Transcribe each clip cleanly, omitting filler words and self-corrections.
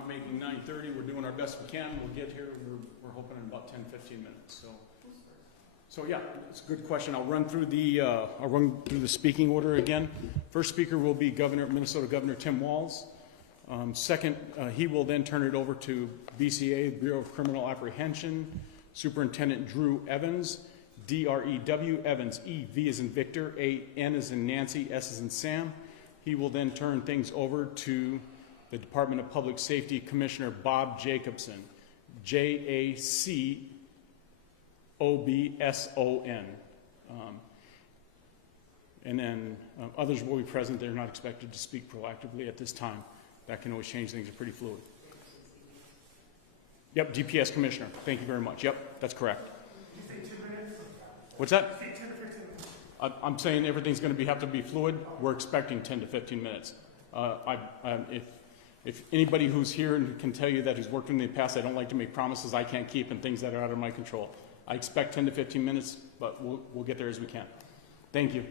not making 9:30. We're doing our best we can. We'll get here. We're hoping in about 10, 15 minutes. So yeah, it's a good question. I'll run through the speaking order again. First speaker will be Minnesota Governor Tim Walz. Second, he will then turn it over to BCA, Bureau of Criminal Apprehension, Superintendent Drew Evans, D-R-E-W, Evans, E, V as in Victor, A, N as in Nancy, S as in Sam. He will then turn things over to the Department of Public Safety Commissioner Bob Jacobson, J-A-C-O-B-S-O-N. And then others will be present. They're not expected to speak proactively at this time. That can always change. Things are pretty fluid. Yep, DPS Commissioner. Thank you very much. Yep, that's correct. You say 2 minutes? What's that? 10 to 15 minutes. I'm saying everything's going to have to be fluid. We're expecting 10 to 15 minutes. If anybody who's here and can tell you that who's worked with me in the past, I don't like to make promises I can't keep and things that are out of my control. I expect 10 to 15 minutes, but we'll get there as we can. Thank you.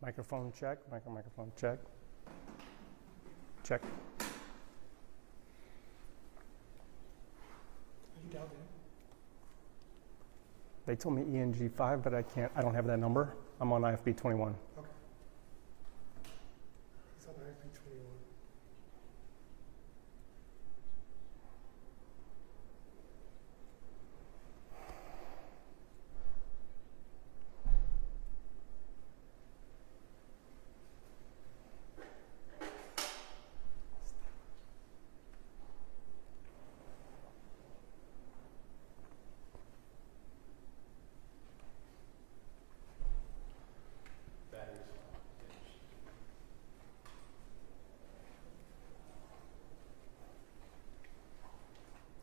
Microphone check, microphone check. Check. Are you dialed in? They told me ENG5, but I don't have that number. I'm on IFB 21. Okay. He's on IFP 21.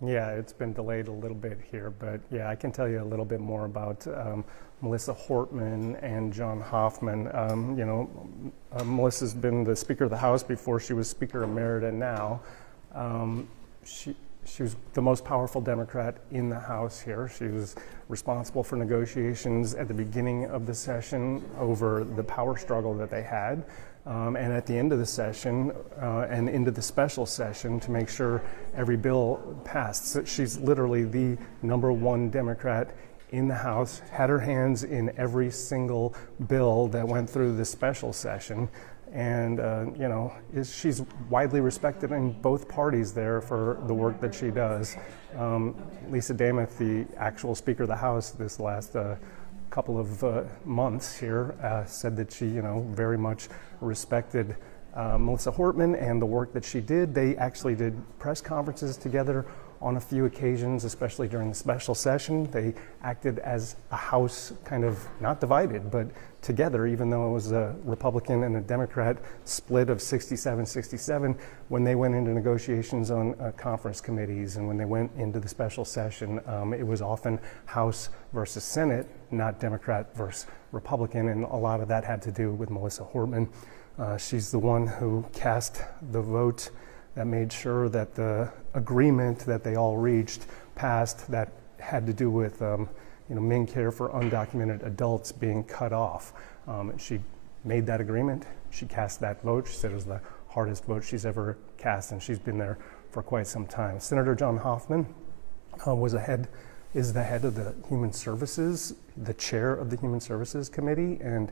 Yeah, it's been delayed a little bit here, but yeah, I can tell you a little bit more about Melissa Hortman and John Hoffman. Melissa's been the Speaker of the House before she was Speaker Emerita now. She was the most powerful Democrat in the House here. She was responsible for negotiations at the beginning of the session over the power struggle that they had. And at the end of the session and into the special session to make sure every bill passed. So she's literally the #1 Democrat in the House, had her hands in every single bill that went through the special session. And, she's widely respected in both parties there for the work that she does. Lisa Dameth, the actual Speaker of the House this last couple of months here, said that she, very much respected Melissa Hortman and the work that she did. They actually did press conferences together on a few occasions, especially during the special session. They acted as a House, kind of not divided, but together, even though it was a Republican and a Democrat split of 67-67, when they went into negotiations on conference committees and when they went into the special session, it was often House versus Senate, not Democrat versus Republican, and a lot of that had to do with Melissa Hortman. She's the one who cast the vote that made sure that the agreement that they all reached passed that had to do with MIN care for undocumented adults being cut off. She made that agreement. She cast that vote. She said it was the hardest vote she's ever cast, and she's been there for quite some time. Senator John Hoffman is the head of the Human Services, the chair of the Human Services Committee, and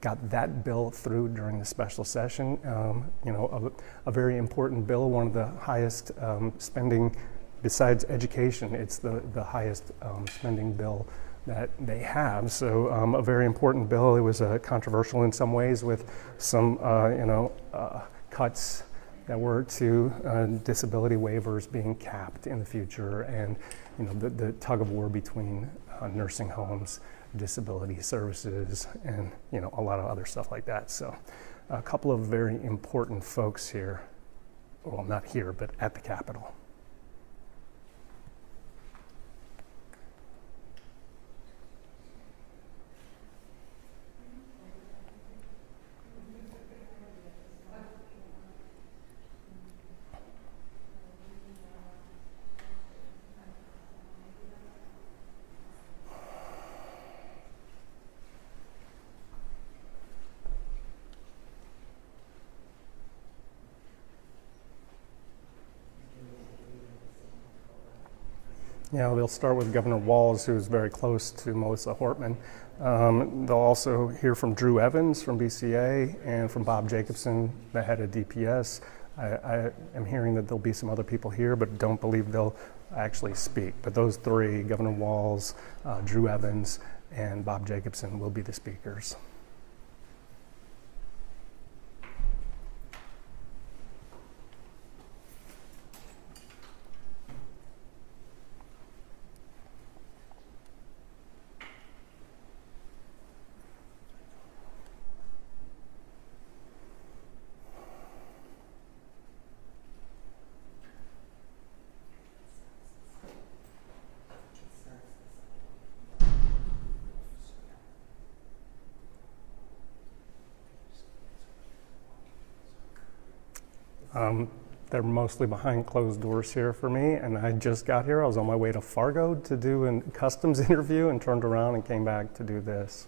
got that bill through during the special session. A very important bill, one of the highest spending, besides education, it's the highest spending bill that they have. So a very important bill. It was controversial in some ways with some cuts that were to disability waivers being capped in the future, and the tug of war between nursing homes, disability services, and a lot of other stuff like that. So a couple of very important folks here, well, not here, but at the Capitol. Yeah, they'll start with Governor Walz, who's very close to Melissa Hortman. They'll also hear from Drew Evans from BCA and from Bob Jacobson, the head of DPS. I am hearing that there'll be some other people here, but don't believe they'll actually speak. But those three, Governor Walz, Drew Evans, and Bob Jacobson, will be the speakers. They're mostly behind closed doors here for me, and I just got here. I was on my way to Fargo to do a customs interview and turned around and came back to do this.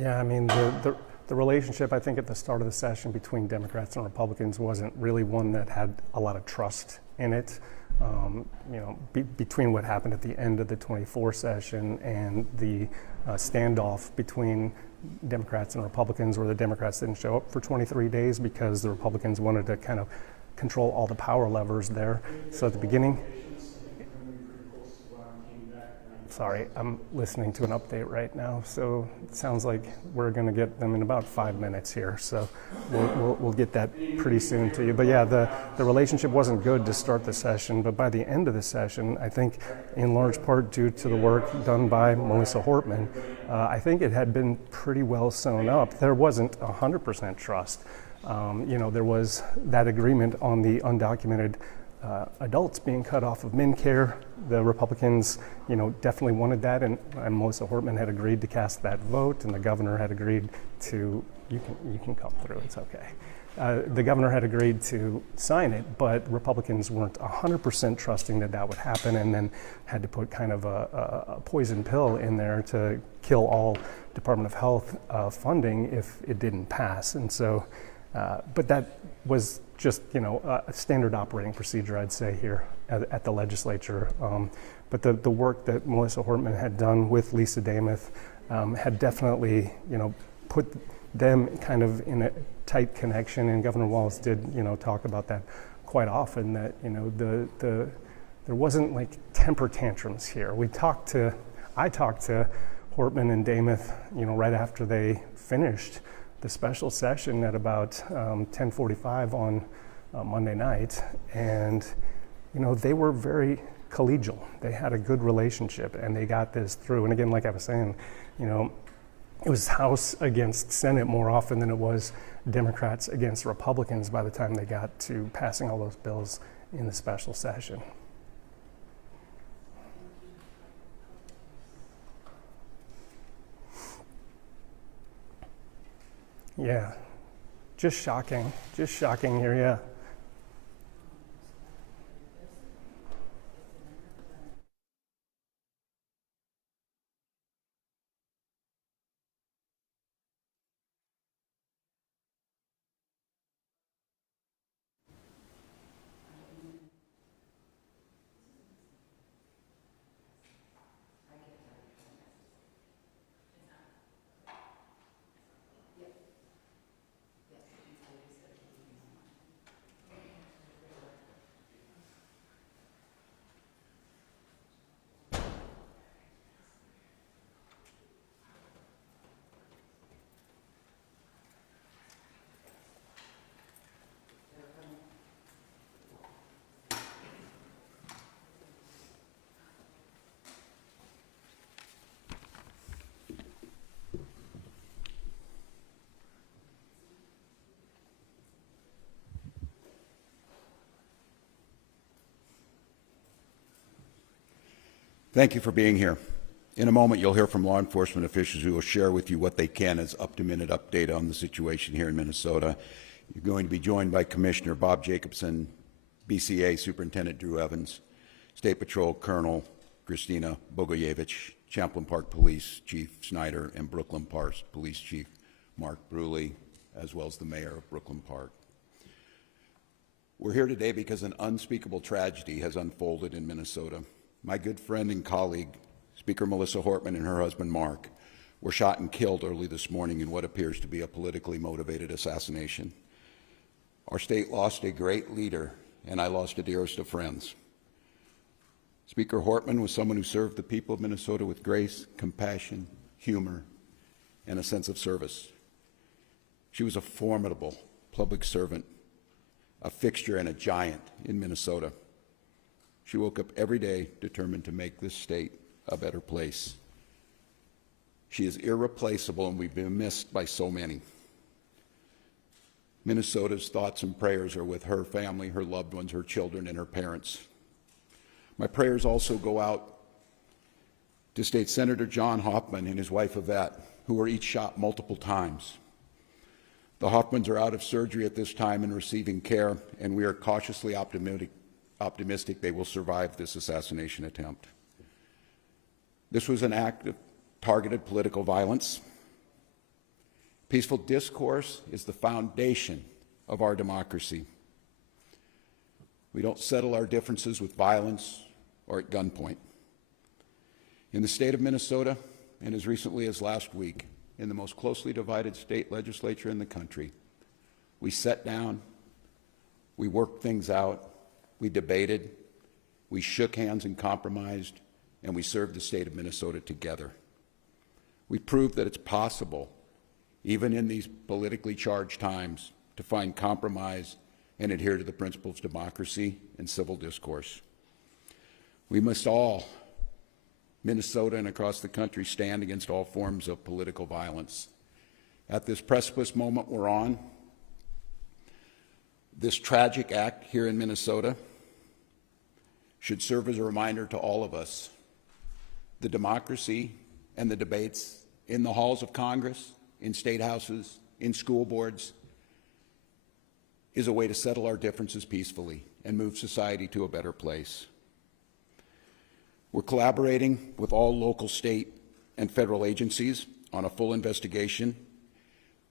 Yeah, I mean, the relationship, I think, at the start of the session between Democrats and Republicans wasn't really one that had a lot of trust in it. Between what happened at the end of the 24 session and the standoff between Democrats and Republicans, where the Democrats didn't show up for 23 days because the Republicans wanted to kind of control all the power levers there. So at the beginning, sorry, I'm listening to an update right now, so it sounds like we're going to get them in about 5 minutes here. So we'll get that pretty soon to you. But yeah, the relationship wasn't good to start the session, but by the end of the session, I think in large part due to the work done by Melissa Hortman, I think it had been pretty well sewn up. There wasn't 100% trust. There was that agreement on the undocumented adults being cut off of MinCare. The Republicans, definitely wanted that, and Melissa Hortman had agreed to cast that vote, and the governor had agreed to, you can come through, it's okay. The governor had agreed to sign it, but Republicans weren't 100% trusting that would happen, and then had to put kind of a poison pill in there to kill all Department of Health funding if it didn't pass. And so, but that was just, a standard operating procedure, I'd say, here at the legislature. But the work that Melissa Hortman had done with Lisa Dameth had definitely, put them kind of in a tight connection. And Governor Wallace did, talk about that quite often, that, there wasn't like temper tantrums here. I talked to Hortman and Dameth, right after they finished the special session at about 10:45 on Monday night, and they were very collegial. They had a good relationship, and they got this through. And again, like I was saying, it was House against Senate more often than it was Democrats against Republicans by the time they got to passing all those bills in the special session. Yeah, just shocking here, yeah. Thank you for being here. In a moment, you'll hear from law enforcement officials who will share with you what they can as up-to-minute update on the situation here in Minnesota. You're going to be joined by Commissioner Bob Jacobson, BCA Superintendent Drew Evans, State Patrol Colonel Christina Bogoyevich, Champlin Park Police Chief Snyder, and Brooklyn Park Police Chief Mark Bruley, as well as the Mayor of Brooklyn Park. We're here today because an unspeakable tragedy has unfolded in Minnesota. My good friend and colleague, Speaker Melissa Hortman, and her husband Mark were shot and killed early this morning in what appears to be a politically motivated assassination. Our state lost a great leader, and I lost a dearest of friends. Speaker Hortman was someone who served the people of Minnesota with grace, compassion, humor, and a sense of service. She was a formidable public servant, a fixture and a giant in Minnesota. She woke up every day determined to make this state a better place. She is irreplaceable, and we've been missed by so many. Minnesota's thoughts and prayers are with her family, her loved ones, her children, and her parents. My prayers also go out to State Senator John Hoffman and his wife Yvette, who were each shot multiple times. The Hoffmans are out of surgery at this time and receiving care, and we are cautiously optimistic they will survive this assassination attempt. This was an act of targeted political violence. Peaceful discourse is the foundation of our democracy. We don't settle our differences with violence or at gunpoint. In the state of Minnesota, and as recently as last week, in the most closely divided state legislature in the country, we sat down, we worked things out, we debated, we shook hands and compromised, and we served the state of Minnesota together. We proved that it's possible, even in these politically charged times, to find compromise and adhere to the principles of democracy and civil discourse. We must all, Minnesota and across the country, stand against all forms of political violence. At this precipice moment we're on, this tragic act here in Minnesota should serve as a reminder to all of us. The democracy and the debates in the halls of Congress, in state houses, in school boards, is a way to settle our differences peacefully and move society to a better place. We're collaborating with all local, state, and federal agencies on a full investigation.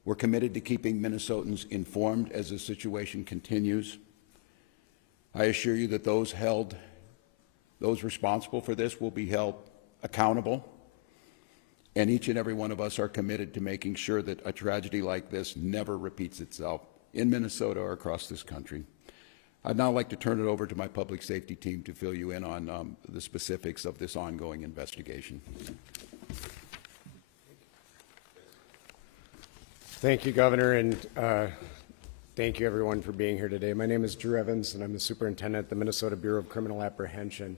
We're committed to keeping Minnesotans informed as the situation continues. I assure you that those responsible for this will be held accountable, and each and every one of us are committed to making sure that a tragedy like this never repeats itself in Minnesota or across this country. I'd now like to turn it over to my public safety team to fill you in on the specifics of this ongoing investigation. Thank you, Governor, and thank you, everyone, for being here today. My name is Drew Evans, and I'm the superintendent at the Minnesota Bureau of Criminal Apprehension.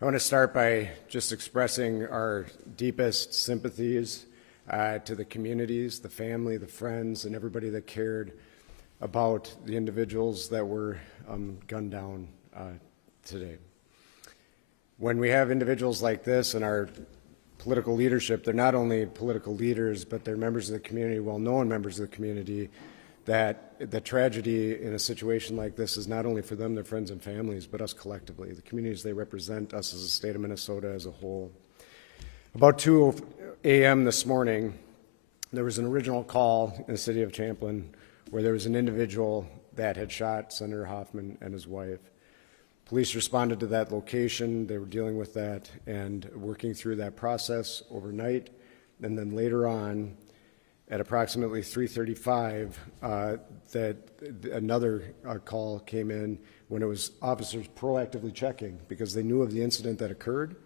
I want to start by just expressing our deepest sympathies to the communities, the family, the friends, and everybody that cared about the individuals that were gunned down today. When we have individuals like this in our political leadership, they're not only political leaders, but they're members of the community, well-known members of the community, that the tragedy in a situation like this is not only for them, their friends and families, but us collectively, the communities they represent, us as a state of Minnesota as a whole. About 2 a.m. this morning, there was an original call in the city of Champlin where there was an individual that had shot Senator Hoffman and his wife. Police responded to that location. They were dealing with that and working through that process overnight. And then later on, at approximately 3:35, that another call came in when it was officers proactively checking because they knew of the incident that occurred,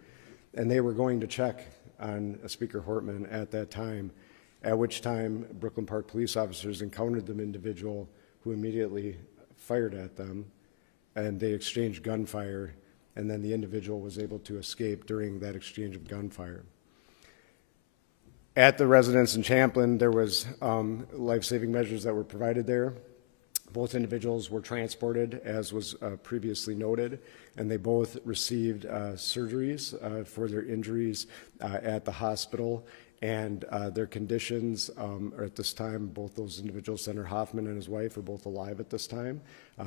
and they were going to check on Speaker Hortman at that time, at which time Brooklyn Park police officers encountered the individual who immediately fired at them, and they exchanged gunfire, and then the individual was able to escape during that exchange of gunfire. At the residence in Champlin, there was life-saving measures that were provided there. Both individuals were transported, as was previously noted, and they both received surgeries for their injuries at the hospital, and their conditions are at this time, both those individuals, Senator Hoffman and his wife, are both alive at this time,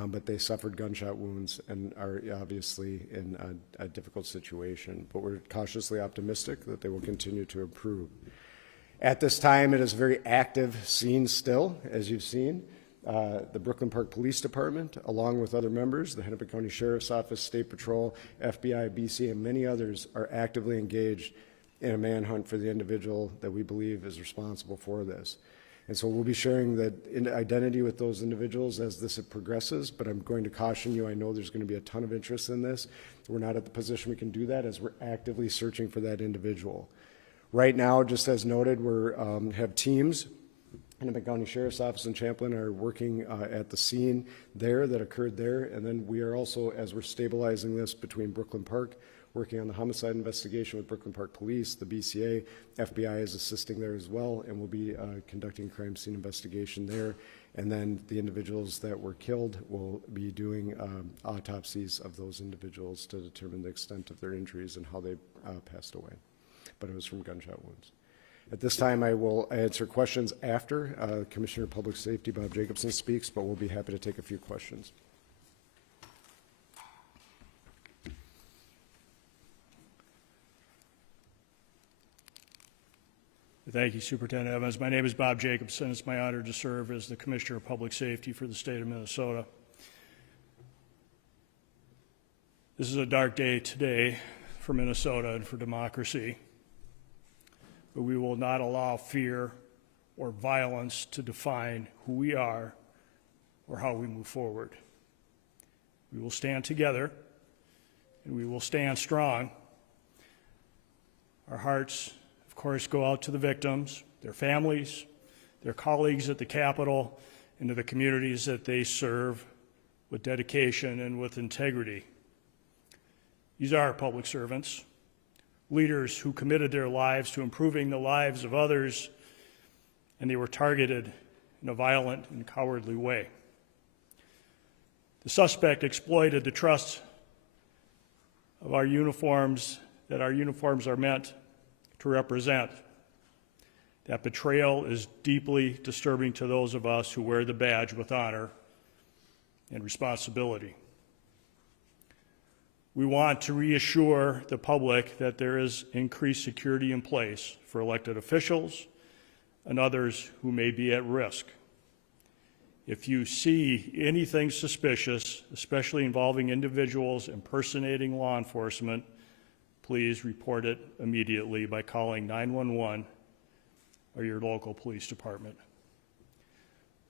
but they suffered gunshot wounds and are obviously in a difficult situation. But we're cautiously optimistic that they will continue to improve. At this time, it is a very active scene still, as you've seen. The Brooklyn Park Police Department, along with other members, the Hennepin County Sheriff's Office, State Patrol, FBI, BC, and many others are actively engaged in a manhunt for the individual that we believe is responsible for this. And so we'll be sharing the identity with those individuals as this progresses, but I'm going to caution you, I know there's going to be a ton of interest in this. We're not at the position we can do that as we're actively searching for that individual. Right now, just as noted, we have teams. Hennepin County Sheriff's Office and Champlin are working at the scene there that occurred there. And then we are also, as we're stabilizing this between Brooklyn Park, working on the homicide investigation with Brooklyn Park Police, the BCA, FBI is assisting there as well, and we'll be conducting crime scene investigation there. And then the individuals that were killed will be doing autopsies of those individuals to determine the extent of their injuries and how they passed away. But it was from gunshot wounds. At this time, I will answer questions after Commissioner of Public Safety Bob Jacobson speaks, but we'll be happy to take a few questions. Thank you, Superintendent Evans. My name is Bob Jacobson. It's my honor to serve as the Commissioner of Public Safety for the state of Minnesota. This is a dark day today for Minnesota and for democracy, but we will not allow fear or violence to define who we are or how we move forward. We will stand together and we will stand strong. Our hearts, of course, go out to the victims, their families, their colleagues at the Capitol, and to the communities that they serve with dedication and with integrity. These are public servants, leaders who committed their lives to improving the lives of others, and they were targeted in a violent and cowardly way. The suspect exploited the trust of our uniforms, that our uniforms are meant to represent. That betrayal is deeply disturbing to those of us who wear the badge with honor and responsibility. We want to reassure the public that there is increased security in place for elected officials and others who may be at risk. If you see anything suspicious, especially involving individuals impersonating law enforcement, please report it immediately by calling 911 or your local police department.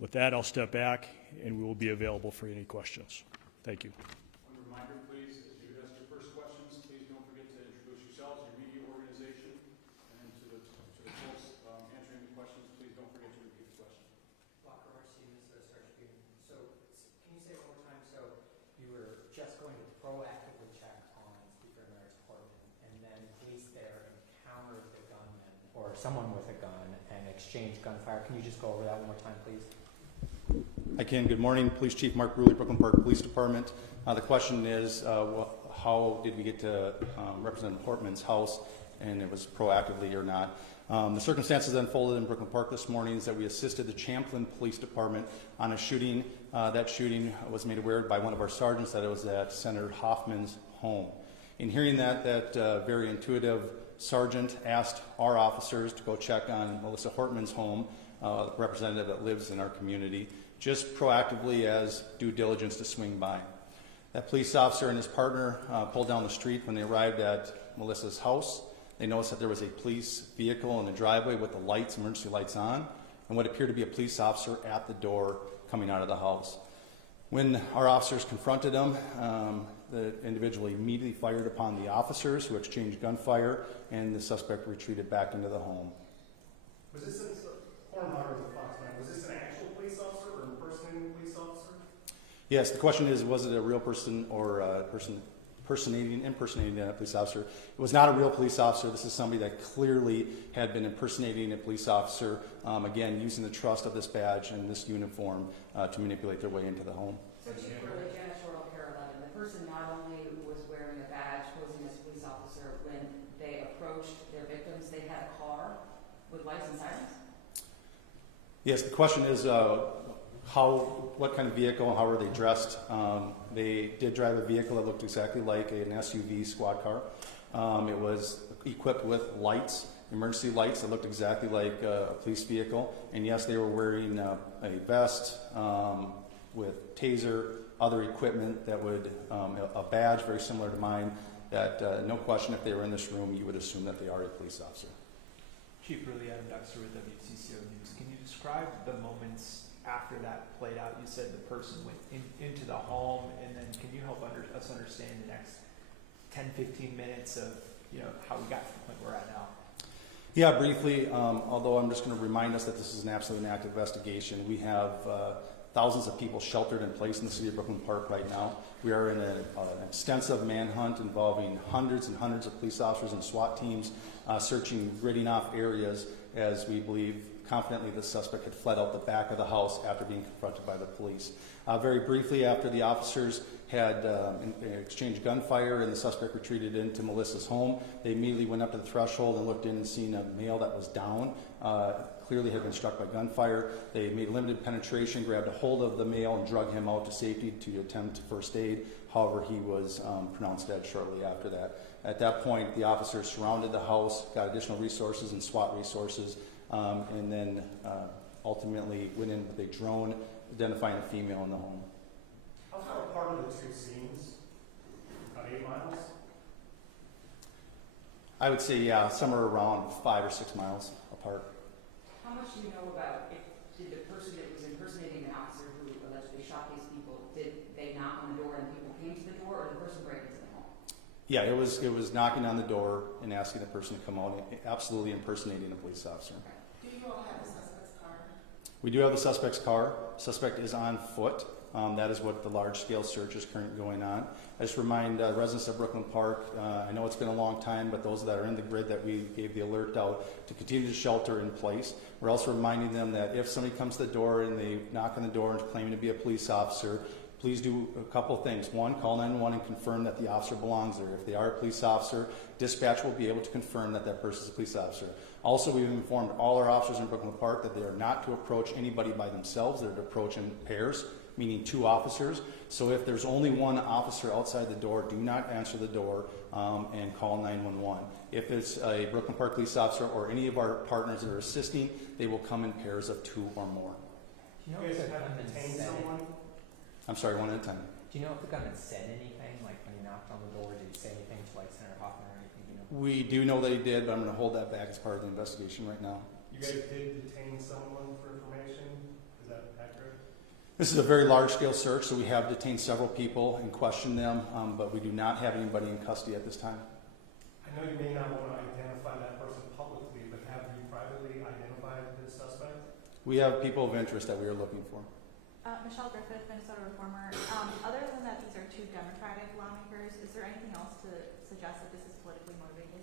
With that, I'll step back and we will be available for any questions. Thank you. One reminder, please, as you ask your first questions, please don't forget to introduce yourselves, your media organization, and to the folks answering the questions, please don't forget to repeat the question. So can you say one more time, so you were just going to proactively check on Speaker Emeritus Hortman, and then police there encountered the gunman or someone with a gun and exchanged gunfire. Can you just go over that one more time, please? I can. Good morning, Police Chief Mark Bruley, Brooklyn Park Police Department. The question is, how did we get to Representative Hortman's house, and it was proactively or not? The circumstances that unfolded in Brooklyn Park this morning is that we assisted the Champlin Police Department on a shooting. That shooting was made aware by one of our sergeants that it was at Senator Hoffman's home. In hearing that very intuitive sergeant asked our officers to go check on Melissa Hortman's home, the representative that lives in our community, just proactively as due diligence to swing by. That police officer and his partner pulled down the street when they arrived at Melissa's house. They noticed that there was a police vehicle in the driveway with the lights, emergency lights on, and what appeared to be a police officer at the door coming out of the house. When our officers confronted him, the individual immediately fired upon the officers, who exchanged gunfire, and the suspect retreated back into the home. Was this an actual police officer or impersonating a police officer? Yes, the question is, was it a real person or a person impersonating a police officer? It was not a real police officer. This is somebody that clearly had been impersonating a police officer, again, using the trust of this badge and this uniform to manipulate their way into the home. So Chief Bruley, janitorial parallel, the person not only was wearing a badge posing as a police officer, when they approached their victims, they had a car with lights and sirens? Yes, the question is what kind of vehicle and how were they dressed? They did drive a vehicle that looked exactly like an SUV squad car. It was equipped with lights, emergency lights that looked exactly like a police vehicle. And yes, they were wearing a vest with taser, other equipment that would, a badge very similar to mine, that no question, if they were in this room, you would assume that they are a police officer. Chief Bruley, Adam Duxer with WCCO News. Can you describe the moments after that played out? You said the person went into the home, and then can you help us understand the next 10, 15 minutes of how we got to the point we're at now? Yeah, briefly, although I'm just going to remind us that this is an absolutely active investigation. We have thousands of people sheltered in place in the city of Brooklyn Park right now. We are in an extensive manhunt involving hundreds and hundreds of police officers and SWAT teams searching, gridding off areas as we believe confidently the suspect had fled out the back of the house after being confronted by the police. Very briefly, after the officers had exchanged gunfire and the suspect retreated into Melissa's home, they immediately went up to the threshold and looked in and seen a male that was down, clearly had been struck by gunfire. They made limited penetration, grabbed a hold of the male and drug him out to safety to attempt first aid. However, he was pronounced dead shortly after that. At that point, the officers surrounded the house, got additional resources and SWAT resources, and then ultimately went in with a drone identifying a female in the home. How far apart are the two scenes? About 8 miles? I would say, yeah, somewhere around 5 or 6 miles apart. How much do you know about did the person that was impersonating an officer who allegedly shot these people, did they knock on the door and people came to the door, or did the person break into the home? Yeah, it was knocking on the door and asking the person to come out, absolutely impersonating a police officer. Do you all have the suspect's car? We do have the suspect's car. Suspect is on foot. That is what the large-scale search is currently going on. I just remind residents of Brooklyn Park, I know it's been a long time, but those that are in the grid that we gave the alert out to continue to shelter in place. We're also reminding them that if somebody comes to the door and they knock on the door and claiming to be a police officer, please do a couple of things. One, call 911 and confirm that the officer belongs there. If they are a police officer, dispatch will be able to confirm that that person is a police officer. Also, we've informed all our officers in Brooklyn Park that they are not to approach anybody by themselves. They're to approach in pairs, meaning 2 officers. So if there's only 1 officer outside the door, do not answer the door and call 911. If it's a Brooklyn Park police officer or any of our partners that are assisting, they will come in pairs of 2 or more. Do you know You if guys the have gunman detained said someone? I'm sorry, one at a time. Do you know if the gunman said anything, like when he knocked on the door, did he say anything to like Senator Hoffman or anything? Do you know? We do know that he did, but I'm going to hold that back as part of the investigation right now. You guys did detain someone for information? Is that accurate? This is a very large-scale search, so we have detained several people and questioned them, but we do not have anybody in custody at this time. I know you may not want to identify that person publicly, but have you privately identified the suspect? We have people of interest that we are looking for. Michelle Griffith, Minnesota Reformer. Other than that, these are 2 Democratic lawmakers. Is there anything else to suggest that this is politically motivated?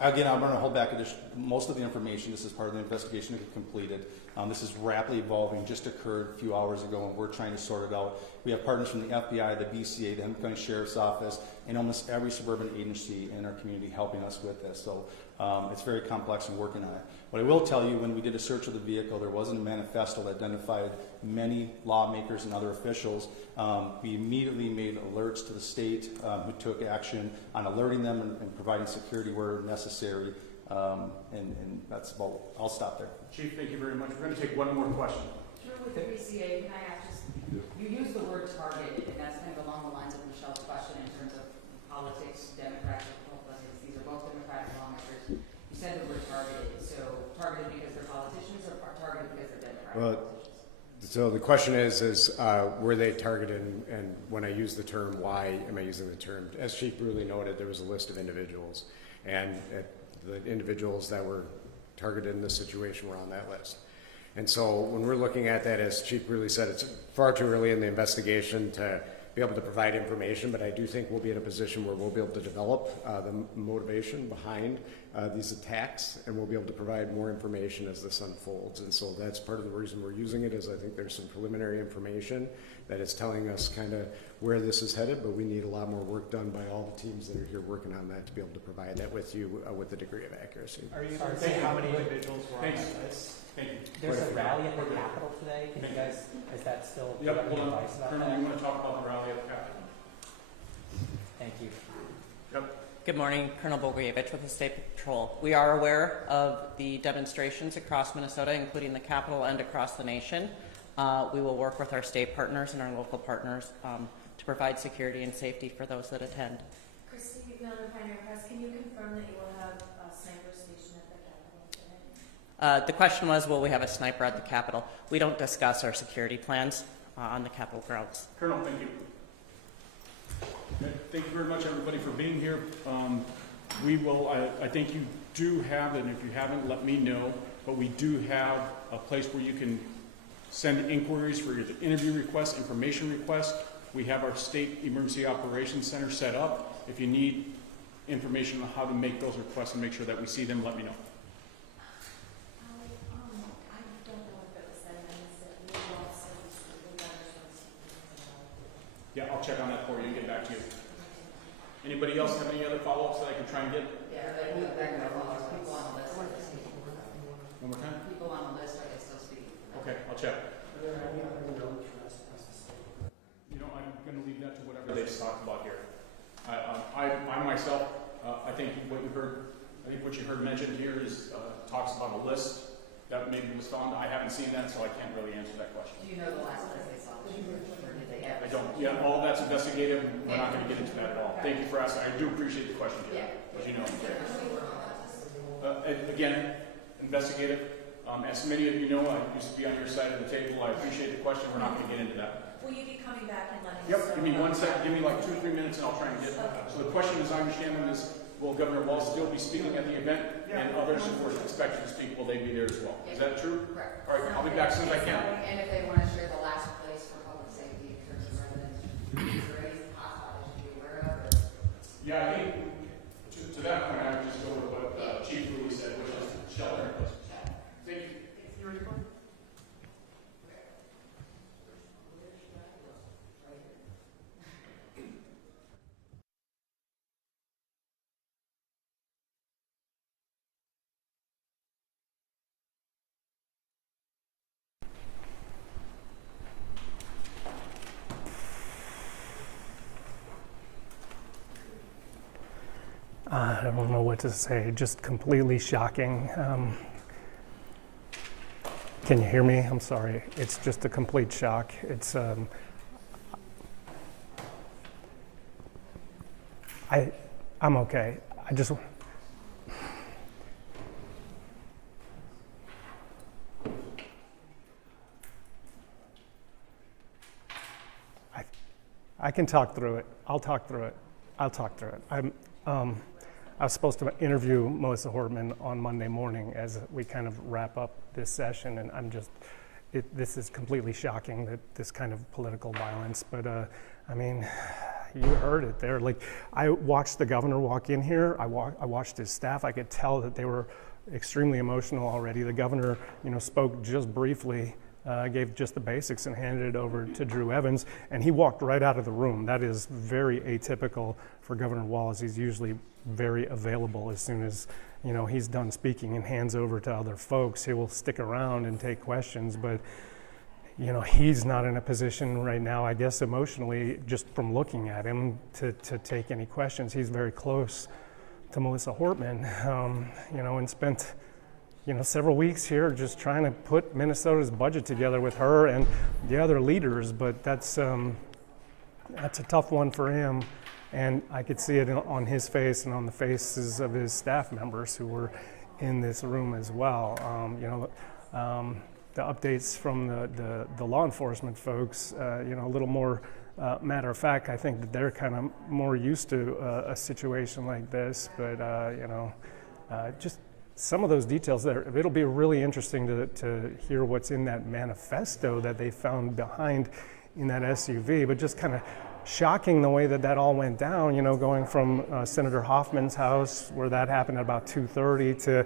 Again, I'm going to hold back most of the information. This is part of the investigation to get completed. This is rapidly evolving, just occurred a few hours ago, and we're trying to sort it out. We have partners from the FBI, the BCA, the Hamilton County Sheriff's Office, and almost every suburban agency in our community helping us with this. So it's very complex and working on it. What I will tell you, when we did a search of the vehicle, there wasn't a manifesto that identified many lawmakers and other officials. We immediately made alerts to the state who took action on alerting them and providing security where necessary. And that's about, I'll stop there. Chief, thank you very much. We're going to take one more question. Sure, with the BCA, can I ask just, you use the word targeted, and that's kind of along the lines of Michelle's question in terms of politics, Democrats, Republicans. These are both Democratic lawmakers. You said the word targeted, so targeted because they're politicians or targeted because they're Democratic politicians? So the question is were they targeted, and when I use the term, why am I using the term? As Chief Bruley noted, there was a list of individuals, and the individuals that were targeted in this situation were on that list. And so when we're looking at that, as Chief Bruley said, it's far too early in the investigation to be able to provide information, but I do think we'll be in a position where we'll be able to develop the motivation behind these attacks, and we'll be able to provide more information as this unfolds. And so that's part of the reason we're using it, is I think there's some preliminary information that is telling us kind of where this is headed, but we need a lot more work done by all the teams that are here working on that to be able to provide that with you with a degree of accuracy. Are you able to say how many individuals were on that list? Thank you. There's a rally at the Capitol today. Can you guys, is that still? Yep, any hold on. advice about Colonel, that? you want to talk about the rally at the Capitol? Thank you. Yep. Good morning, Colonel Bogievich with the State Patrol. We are aware of the demonstrations across Minnesota, including the Capitol and across the nation. We will work with our state partners and our local partners to provide security and safety for those that attend. Christy, Pioneer Press, can you confirm that you will have a sniper station at the Capitol today? The question was, will we have a sniper at the Capitol? We don't discuss our security plans on the Capitol grounds. Colonel, thank you. Okay, thank you very much, everybody, for being here. We will, I think you do have, and if you haven't, let me know, but we do have a place where you can send inquiries for your interview requests, information requests. We have our State Emergency Operations Center set up. If you need information on how to make those requests and make sure that we see them, let me know. I don't know if it was said, I missed it. We also the letters from Yeah, I'll check on that for you and get back to you. Anybody else have any other follow-ups that I can try and get? Yeah, but people on the list. One more time? People on the list, are they still speaking? Okay, I'll check. You know, I'm going to leave that to whatever they talk about here. I myself, I think what you heard I think what you heard mentioned here is, talks about a list that maybe was found. I haven't seen that, so I can't really answer that question. Do you know the last place they saw it? Or did they ever? I don't. Yeah, all of that's investigative. We're not going to get into that at all. Thank you for asking. I do appreciate the question, Jerry, as you know. Again, investigative. As many of you know, I used to be on your side of the table. I appreciate the question. We're not going to get into that. Will you be coming back and letting us Yep. know? Give me 1 second. Give me like 2 or 3 minutes, and I'll try and get. So the question, as I understand it, is: will Governor Walz still be speaking at the event, and others who were expected to speak, will they be there as well? Is that true? Correct. All right. I'll be back as soon as I can. And if they want to share the last place for public safety in terms of residents, is there any hotspot they should be aware of? Or? Yeah, I think to that point, I would just go with what Chief Louis said, which is shelter in place. Thank you. You ready for it? I don't know what to say, just completely shocking. Can you hear me? I'm sorry. It's just a complete shock. It's, I'm okay. I can talk through it. I'll talk through it. I was supposed to interview Melissa Hortman on Monday morning as we kind of wrap up this session, and this is completely shocking, that this kind of political violence. But I mean, you heard it there. Like, I watched the governor walk in here. I watched his staff. I could tell that they were extremely emotional already. The governor, spoke just briefly, gave just the basics and handed it over to Drew Evans, and he walked right out of the room. That is very atypical for Governor Walz. He's usually very available as soon as he's done speaking and hands over to other folks. He will stick around and take questions, but he's not in a position right now, I guess emotionally, just from looking at him, to take any questions. He's very close to Melissa Hortman, and spent several weeks here just trying to put Minnesota's budget together with her and the other leaders, but that's a tough one for him. And I could see it on his face and on the faces of his staff members who were in this room as well. The updates from the law enforcement folks, a little more matter of fact. I think that they're kind of more used to a situation like this, but just some of those details there. It'll be really interesting to hear what's in that manifesto that they found behind in that SUV, but just kind of shocking the way that all went down, going from Senator Hoffman's house, where that happened at about 2:30, to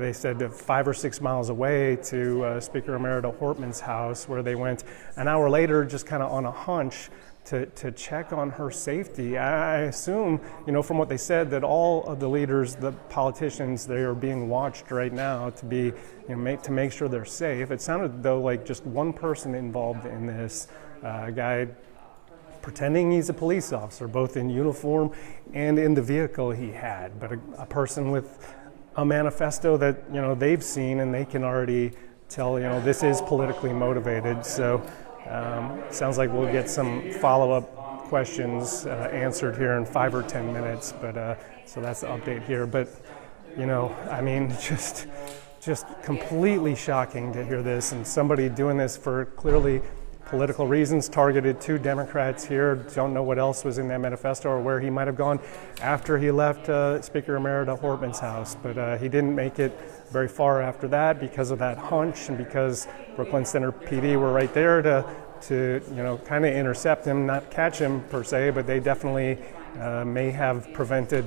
they said 5 or 6 miles away, to Speaker Emerita Hortman's house, where they went an hour later just kind of on a hunch to check on her safety. I assume, from what they said, that all of the leaders, the politicians, they are being watched right now to be, to make sure they're safe. It sounded though like just one person involved in this, guy pretending he's a police officer, both in uniform and in the vehicle he had, but a person with a manifesto that they've seen, and they can already tell this is politically motivated. So sounds like we'll get some follow-up questions answered here in 5 or 10 minutes. But so that's the update here. But I mean, just completely shocking to hear this, and somebody doing this for clearly political reasons, targeted 2 Democrats here. Don't know what else was in that manifesto or where he might have gone after he left Speaker Emerita Hortman's house. But he didn't make it very far after that because of that hunch, and because Brooklyn Center PD were right there to kind of intercept him, not catch him per se, but they definitely may have prevented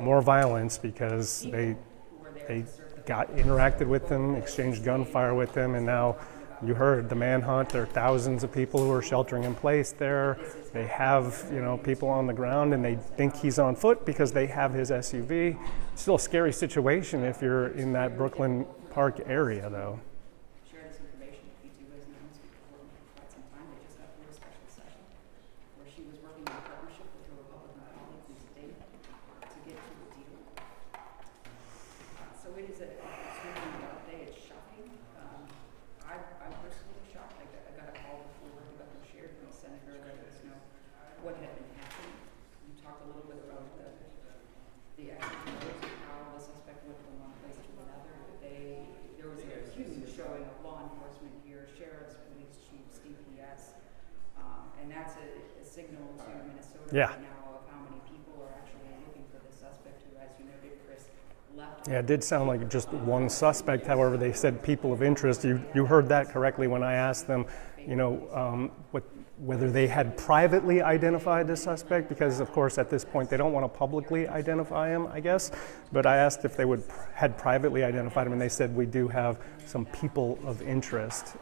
more violence, because they interacted with him, exchanged gunfire with him, and now you heard the manhunt. There are thousands of people who are sheltering in place there. They have, people on the ground, and they think he's on foot because they have his SUV. It's still a scary situation if you're in that Brooklyn Park area, though. Share this information with you two, as known Speaker Hortman for quite some time. They just got through a special session where she was working in partnership with her Republican colleagues in the state to get to a deal. sweet as it sweet on the day, it's shocking. I'm personally shocked. I got a call before the governor shared from the senator letting us know what had been happening. You talked a little bit about the actions of how the suspect went from one place to another. There was a huge showing of law enforcement here, sheriffs, police chiefs, DPS, and that's a signal to Minnesota right now of how many people are actually looking for the suspect who, as you noted, Chris, left. Yeah, it did sound like just one suspect. However, they said people of interest. You heard that correctly when I asked them, whether they had privately identified the suspect, because of course at this point they don't want to publicly identify him, I guess. But I asked if they had privately identified him, and they said we do have some people of interest.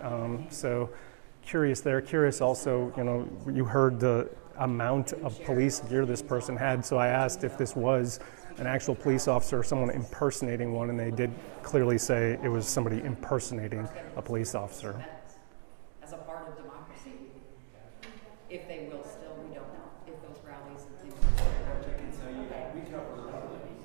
So curious there. Curious also, you heard the amount of police gear this person had. So I asked if this was an actual police officer or someone impersonating one, and they did clearly say it was somebody impersonating a police officer. As a part of democracy, if they will still, we don't know. If those rallies and things are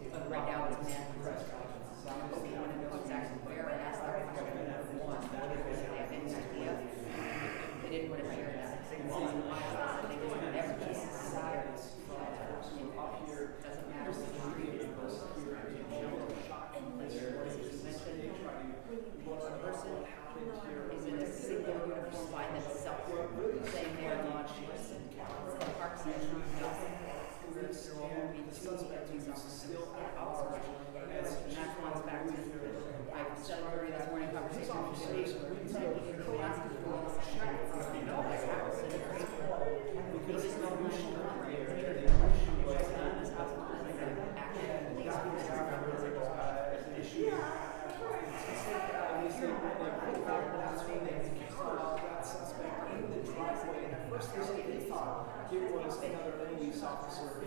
but right now it's man press. But we want to know exactly where and ask that question. One, do they have any idea? They didn't want to share that. They just wanted everything to be there. Doesn't matter what the street is. A person is in a single uniform by themselves, saying they are law enforcement. The park says nothing. There will only be two police officers outside. And that runs back to my 7:30 this morning conversation with the police.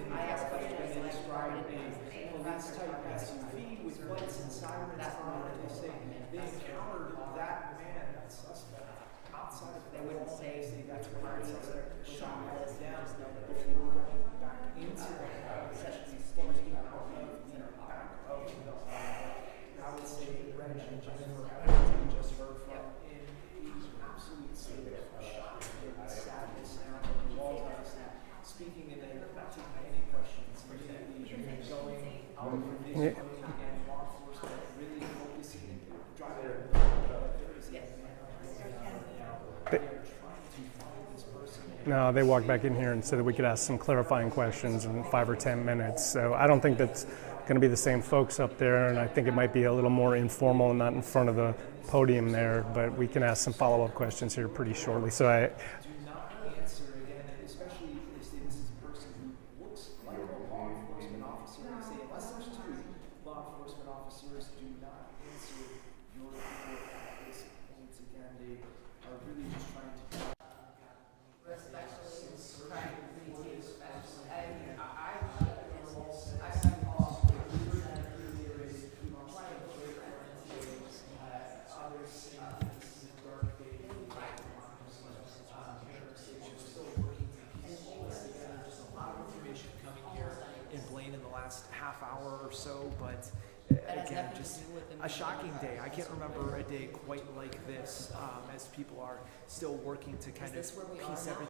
I asked questions like police type SUV with lights and sirens on it. They say they encountered that man, that suspect, outside of. They wouldn't say that's part of the shot list. They just know that they were going back into sessions storms back of I would say Reg and Jennifer just heard from in absolute state of shock and sadness now from the wall speaking, and they not taking any questions, immediately going out of their vision and law enforcement really focusing and driving No, they walked back in here and said that we could ask some clarifying questions in 5 or 10 minutes. So I don't think that's going to be the same folks up there, and I think it might be a little more informal and not in front of the podium there, but we can ask some follow-up questions here pretty shortly. So I do not answer again, especially if this is a person who looks like a law enforcement officer. They say unless there's two law enforcement officers, do not answer your report at this point. Again, they are really just trying to half hour or so, but again, just a shocking day. I can't remember a day quite like this as people are still working to kind of piece everything